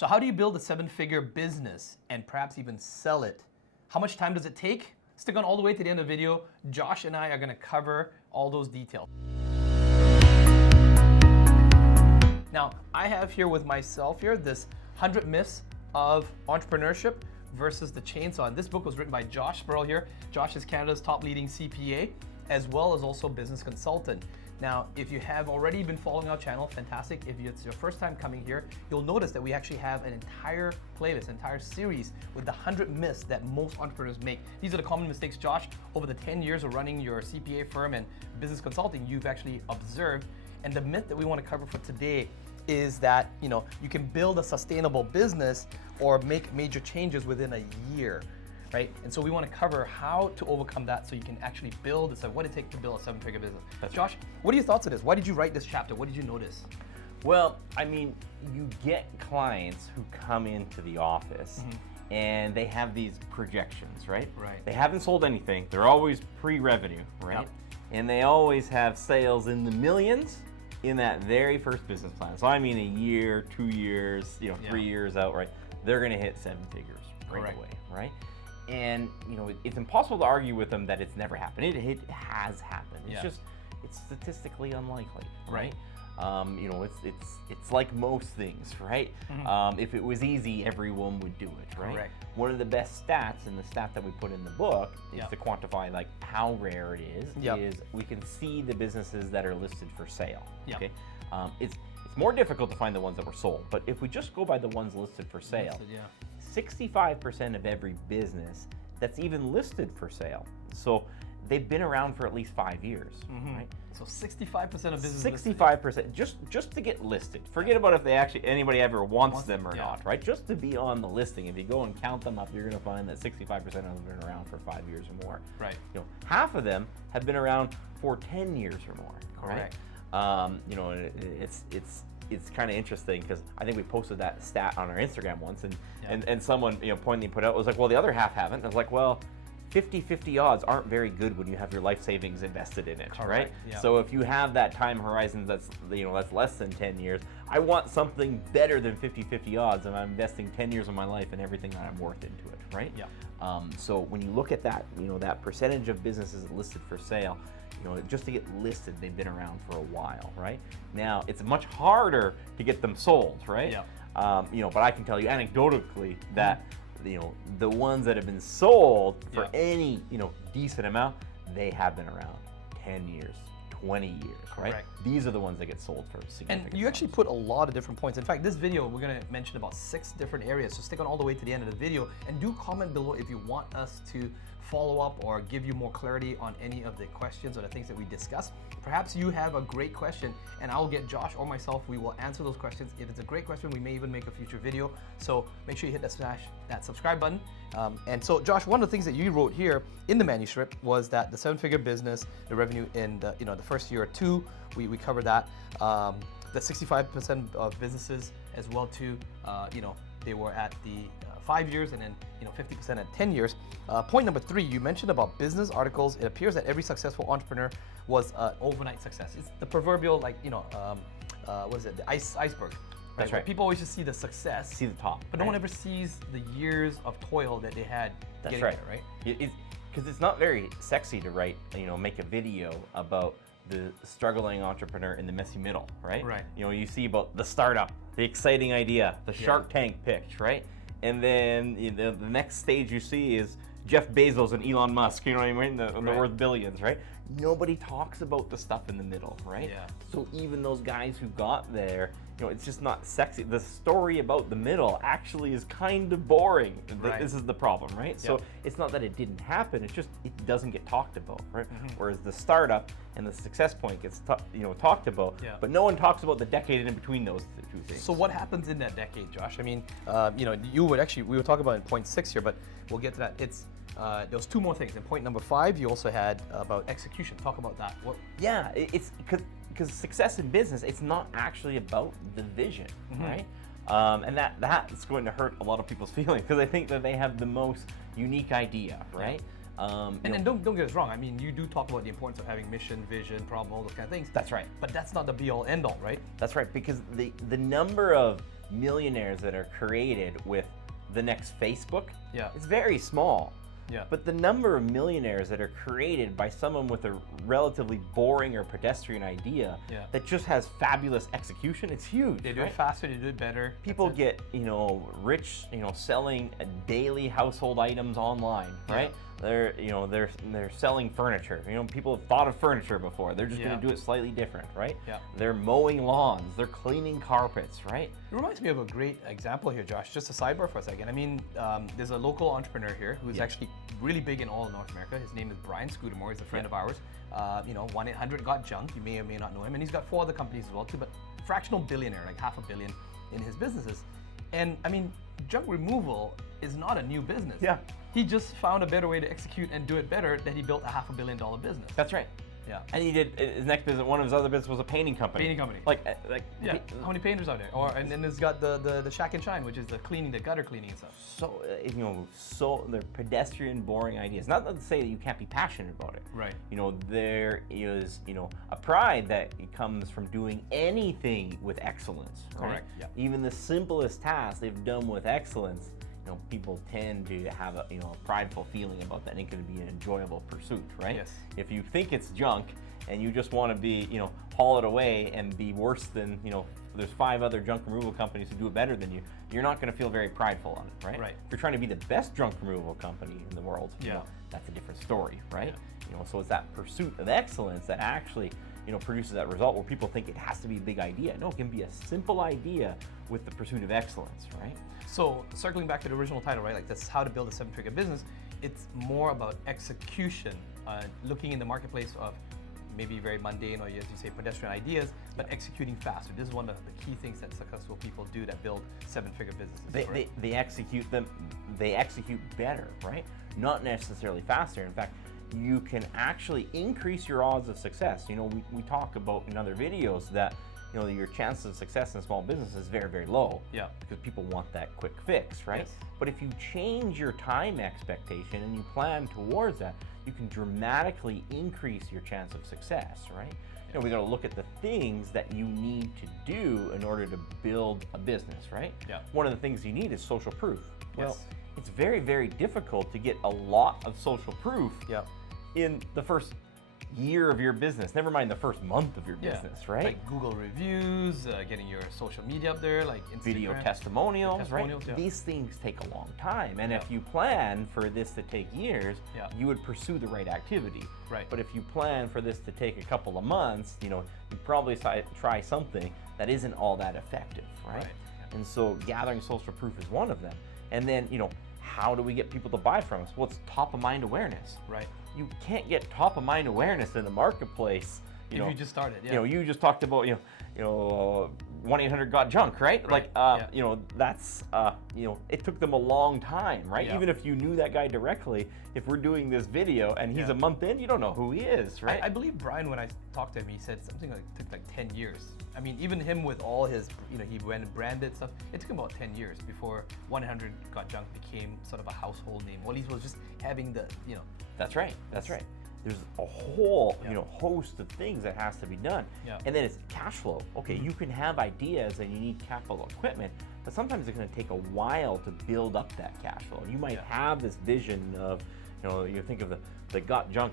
So how do you build a 7-figure business and perhaps even sell it? How much time does it take? Stick on all the way to the end of the video. Josh and I are gonna cover all those details. Now, I have here with myself here this 100 myths of entrepreneurship versus the chainsaw. And this book was written by Josh Spurrell here. Josh is Canada's top leading CPA, as well as also business consultant. Now, if you have already been following our channel, fantastic. If it's your first time coming here, you'll notice that we actually have an entire playlist, entire series with the 100 myths that most entrepreneurs make. These are the common mistakes, Josh, over the 10 years of running your CPA firm and business consulting, you've actually observed. And the myth that we want to cover for today is that, you can build a sustainable business or make major changes within a year. Right? And so we want to cover how to overcome that so you can actually build what it takes to build a 7-figure business. That's Josh, right. what are your thoughts on this? Why did you write this chapter? What did you notice? Well, I mean, you get clients who come into the office and they have these projections, right? Right. They haven't sold anything. They're always pre-revenue, right? Yep. And they always have sales in the millions in that very first business plan. So I mean a year, 2 years, 3 years out, right? They're going to hit 7 figures right Correct. away, right? And it's impossible to argue with them that it's never happened. It has happened. It's it's statistically unlikely, right? It's like most things, right? If it was easy, everyone would do it, right? Correct. One of the best stats, and the stat that we put in the book, is to quantify like how rare it is. Is we can see the businesses that are listed for sale. Okay, it's more difficult to find the ones that were sold, but if we just go by the ones listed for sale. 65% of every business that's even listed for sale. So they've been around for at least 5 years, right? So 65% of businesses. 65% just to get listed. Forget about if anybody ever wants them or not, right? Just to be on the listing. If you go and count them up, you're going to find that 65% of them have been around for 5 years or more. Right. Half of them have been around for 10 years or more. Correct. Right? It's kind of interesting because I think we posted that stat on our Instagram once, and someone pointedly put out was like, well, the other half haven't. And I was like, well, 50-50 odds aren't very good when you have your life savings invested in it, right? Yeah. So if you have that time horizon that's less than 10 years, I want something better than 50-50 odds, and I'm investing 10 years of my life and everything that I'm worth into it, right? Yeah. So when you look at that, that percentage of businesses listed for sale, just to get listed, they've been around for a while, right? Now, it's much harder to get them sold, right? Yeah. But I can tell you anecdotally that, the ones that have been sold for any, decent amount, they have been around 10 years, 20 years, right? Correct. These are the ones that get sold for significant And you actually put a lot of different points. In fact, this video, we're going to mention about 6 different areas. So stick on all the way to the end of the video and do comment below if you want us to follow up or give you more clarity on any of the questions or the things that we discussed. Perhaps you have a great question and I'll get Josh or myself, we will answer those questions. If it's a great question, we may even make a future video. So make sure you hit that subscribe button. And so Josh, one of the things that you wrote here in the manuscript was that the 7-figure business, the revenue in the, the first year or two, we covered that. The 65% of businesses as well too, they were at the 5 years and then 50% at 10 years. Point number 3, you mentioned about business articles. It appears that every successful entrepreneur was an overnight success. It's the proverbial what is it? The iceberg. That's right. People always just see the success, see the top, but no one ever sees the years of toil that they had. That's getting right. There, right? Because it's not very sexy to write, make a video about the struggling entrepreneur in the messy middle, right? Right. You see about the startup, the exciting idea, the Shark Tank pitch, right? And then the next stage you see is Jeff Bezos and Elon Musk, you know what I mean? They're worth billions, right? Nobody talks about the stuff in the middle, right? Yeah. So even those guys who got there, it's just not sexy. The story about the middle actually is kind of boring. Right. This is the problem, right? So it's not that it didn't happen, it's just it doesn't get talked about, right? Whereas the startup and the success point gets talked about, but no one talks about the decade in between those two things. So what happens in that decade, Josh? I mean, we were talking about in point 6 here, but we'll get to that. It's there was 2 more things. In point number 5, you also had about execution. Talk about that. Yeah, it's because success in business, it's not actually about the vision, right? And that's going to hurt a lot of people's feelings because I think that they have the most unique idea, right? And don't get us wrong. I mean, you do talk about the importance of having mission, vision, problem, all those kind of things. That's right. But that's not the be-all, end-all, right? That's right, because the number of millionaires that are created with the next Facebook, Yeah. it's very small. Yeah. But the number of millionaires that are created by someone with a relatively boring or pedestrian idea that just has fabulous execution, it's huge. They do it faster, they do it better. People get, rich, selling daily household items online, right? They're selling furniture. People have thought of furniture before. They're just going to do it slightly different, right? Yeah. They're mowing lawns. They're cleaning carpets, right? It reminds me of a great example here, Josh. Just a sidebar for a second. I mean, there's a local entrepreneur here who's actually really big in all of North America. His name is Brian Scudamore. He's a friend of ours. 1-800-GOT-JUNK. You may or may not know him. And he's got 4 other companies as well too, but fractional billionaire, like $500 million in his businesses. And I mean, junk removal is not a new business. Yeah. He just found a better way to execute and do it better that he built a $500 million business. That's right. Yeah. And he did his next business. One of his other businesses was a painting company. Painting company. Yeah. How many painters are there? And then it's got the Shack and Shine, which is the cleaning, the gutter cleaning and stuff. So they're pedestrian, boring ideas. Not to say that you can't be passionate about it. Right. There is a pride that comes from doing anything with excellence. Right? Correct. Yeah. Even the simplest tasks they've done with excellence. People tend to have a prideful feeling about that, and it can be an enjoyable pursuit, right? Yes. If you think it's junk and you just want to be, haul it away and be worse than, there's 5 other junk removal companies who do it better than you, you're not going to feel very prideful on it, right? Right. If you're trying to be the best junk removal company in the world, that's a different story, right? Yeah. So it's that pursuit of excellence that actually, produces that result where people think it has to be a big idea. No, it can be a simple idea with the pursuit of excellence, right? So circling back to the original title, right? Like that's how to build a 7-figure business. It's more about execution, looking in the marketplace of maybe very mundane or, as you say, pedestrian ideas, but executing faster. This is one of the key things that successful people do that build 7-figure businesses. They execute them. They execute better, right? Not necessarily faster. In fact, you can actually increase your odds of success. We talk about in other videos that your chances of success in small business is very, very low. Yeah. Because people want that quick fix, right? Yes. But if you change your time expectation and you plan towards that, you can dramatically increase your chance of success, right? We got to look at the things that you need to do in order to build a business, right? Yeah. One of the things you need is social proof. Well, Yes. it's very, very difficult to get a lot of social proof in the first year of your business, never mind the first month of your business, right? Like Google reviews, getting your social media up there, like Instagram. Video testimonials, right? Yeah. These things take a long time, and if you plan for this to take years, you would pursue the right activity. Right. But if you plan for this to take a couple of months, you probably try something that isn't all that effective, right? Right. And so gathering social proof is one of them. And then, how do we get people to buy from us? Well, it's top of mind awareness. Right. You can't get top of mind awareness in the marketplace. If you just started, You just talked about 1-800-GOT-JUNK, right? Right. That's it took them a long time, right? Yeah. Even if you knew that guy directly, if we're doing this video and he's a month in, you don't know who he is, right? I believe Brian, when I talked to him, he said something like it took like 10 years. I mean, even him with all his, he went and branded stuff, it took him about 10 years before 1-800-GOT-JUNK became sort of a household name. Well, he was just having the, That's right. That's right. There's a whole, host of things that has to be done. Yeah. And then it's cash flow. Okay, you can have ideas and you need capital equipment, but sometimes it's going to take a while to build up that cash flow. You might have this vision of, you think of the Got Junk,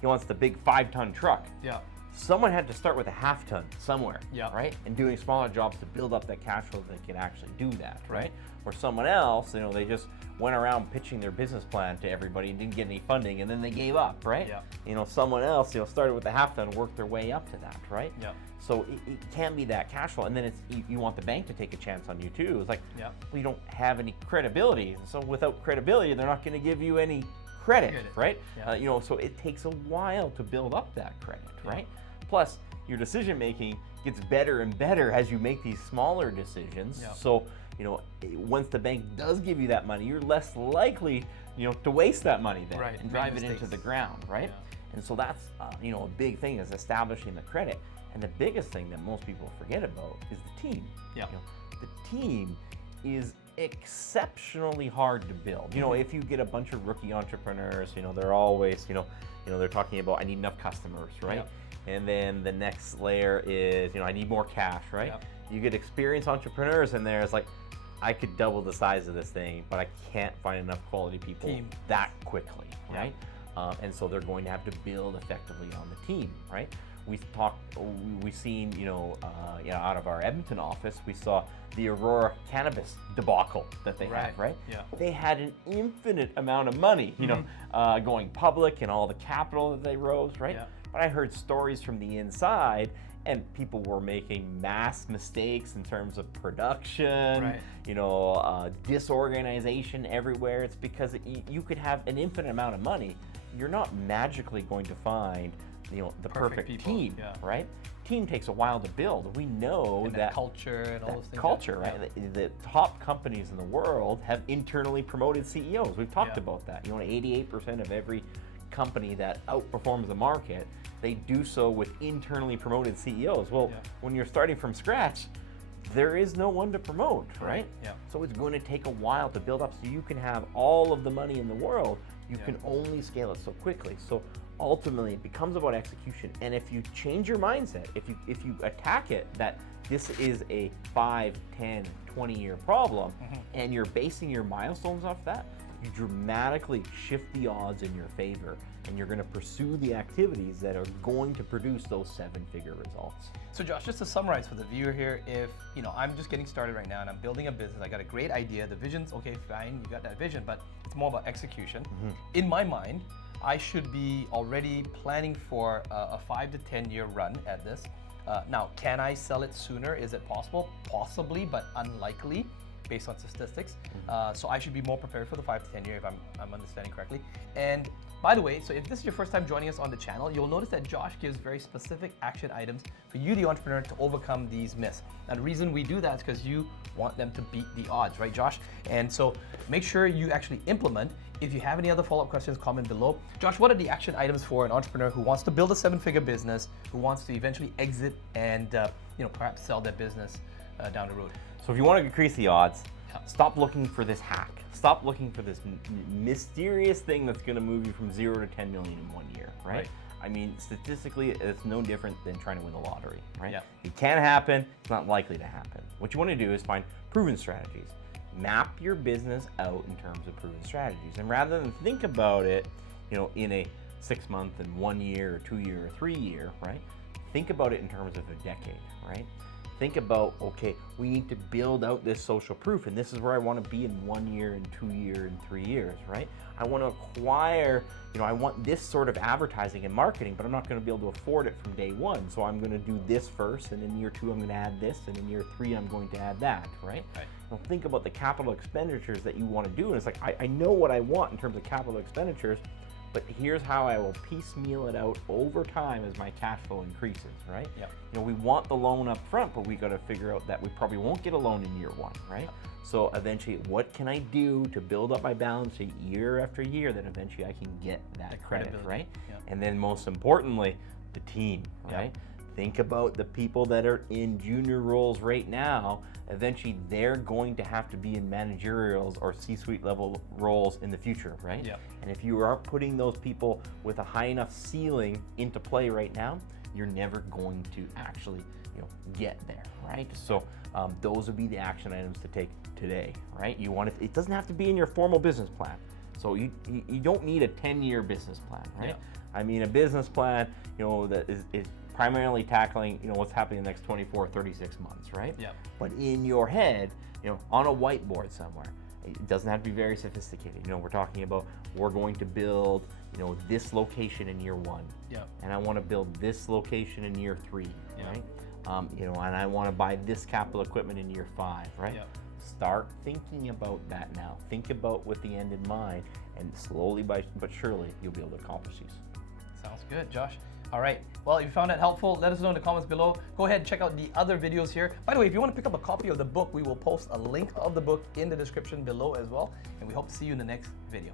he wants the big 5-ton truck. Yeah. Someone had to start with a 1/2 ton somewhere, Yeah. right? And doing smaller jobs to build up that cash flow that can actually do that, right? Or someone else, they just went around pitching their business plan to everybody and didn't get any funding, and then they gave up, right? Yeah. Someone else, started with the 1/2 ton, worked their way up to that, right? Yeah. So it can be that cash flow, and then you want the bank to take a chance on you too. It's like, well, you don't have any credibility, so without credibility, they're not going to give you any credit, right? Yeah. So it takes a while to build up that credit, right? Plus, your decision making gets better and better as you make these smaller decisions. Yeah. So, once the bank does give you that money, you're less likely, to waste that money then and drive it into the ground, right? Yeah. And so that's, a big thing is establishing the credit. And the biggest thing that most people forget about is the team. Yeah. The team is exceptionally hard to build. If you get a bunch of rookie entrepreneurs, they're always, they're talking about, I need enough customers, right? Yeah. And then the next layer is, I need more cash, right? Yep. You get experienced entrepreneurs in there. It's like, I could double the size of this thing, but I can't find enough quality people that quickly, right? And so they're going to have to build effectively on the team, right? We've seen, out of our Edmonton office, we saw the Aurora cannabis debacle that they have, right? Yeah. They had an infinite amount of money, going public and all the capital that they rose, right? Yeah. But I heard stories from the inside, and people were making mass mistakes in terms of production, disorganization everywhere. It's because you could have an infinite amount of money. You're not magically going to find, the perfect team, right? Team takes a while to build. We know that culture and all those things. Culture, right? The top companies in the world have internally promoted CEOs. We've talked about that. 88% of every company that outperforms the market, they do so with internally promoted CEOs. Well, when you're starting from scratch, there is no one to promote, right? Yeah. So it's going to take a while to build up. So you can have all of the money in the world, you can only scale it so quickly. So ultimately, it becomes about execution. And if you change your mindset, if you attack it that this is a 5, 10, 20-year problem, and you're basing your milestones off that, you dramatically shift the odds in your favor, and you're going to pursue the activities that are going to produce those 7-figure results. So Josh, just to summarize for the viewer here, if I'm just getting started right now and I'm building a business, I got a great idea, the vision's okay, fine, you got that vision, but it's more about execution. In my mind, I should be already planning for a 5 to 10 year run at this. Now, can I sell it sooner? Is it possible? Possibly, but unlikely based on statistics. So I should be more prepared for the 5 to 10 year if I'm understanding correctly. And by the way, so if this is your first time joining us on the channel, you'll notice that Josh gives very specific action items for you, the entrepreneur, to overcome these myths. And the reason we do that is because you want them to beat the odds, right, Josh? And so make sure you actually implement. If you have any other follow-up questions, comment below. Josh, what are the action items for an entrepreneur who wants to build a 7-figure business, who wants to eventually exit and perhaps sell their business down the road? So if you want to increase the odds, stop looking for this hack. Stop looking for this mysterious thing that's going to move you from 0 to 10 million in 1 year, right? I mean, statistically, it's no different than trying to win the lottery, right? It can happen. It's not likely to happen. What you want to do is find proven strategies. Map your business out in terms of proven strategies. And rather than think about it, in a 6-month and 1 year or 2 year or 3 year, right? Think about it in terms of a decade, right? Think about, okay, we need to build out this social proof, and this is where I want to be in 1 year and 2 year and 3 years, right? I want to acquire, I want this sort of advertising and marketing, but I'm not going to be able to afford it from day one. So I'm going to do this first, and in year 2 I'm going to add this, and in year 3 I'm going to add that, right? Well, think about the capital expenditures that you want to do, and it's like, I know what I want in terms of capital expenditures, but here's how I will piecemeal it out over time as my cash flow increases, right? We want the loan up front, but we got to figure out that we probably won't get a loan in year 1, right? So eventually, what can I do to build up my balance sheet year after year that eventually I can get that credit, right? And then most importantly, the team, right? Think about the people that are in junior roles right now. Eventually, they're going to have to be in managerials or C-suite level roles in the future, right? And if you are putting those people with a high enough ceiling into play right now, you're never going to actually, get there, right? So those would be the action items to take today, right? It doesn't have to be in your formal business plan. So you don't need a 10-year business plan, right? I mean, a business plan, that is primarily tackling, what's happening in the next 24, 36 months, right? But in your head, on a whiteboard somewhere, it doesn't have to be very sophisticated. We're talking about, we're going to build, this location in year 1. And I want to build this location in year 3, right? And I want to buy this capital equipment in year 5, right? Start thinking about that now. Think about with the end in mind, and slowly but surely, you'll be able to accomplish these. Sounds good, Josh. All right, well, if you found that helpful, let us know in the comments below. Go ahead and check out the other videos here. By the way, if you want to pick up a copy of the book, we will post a link of the book in the description below as well. And we hope to see you in the next video.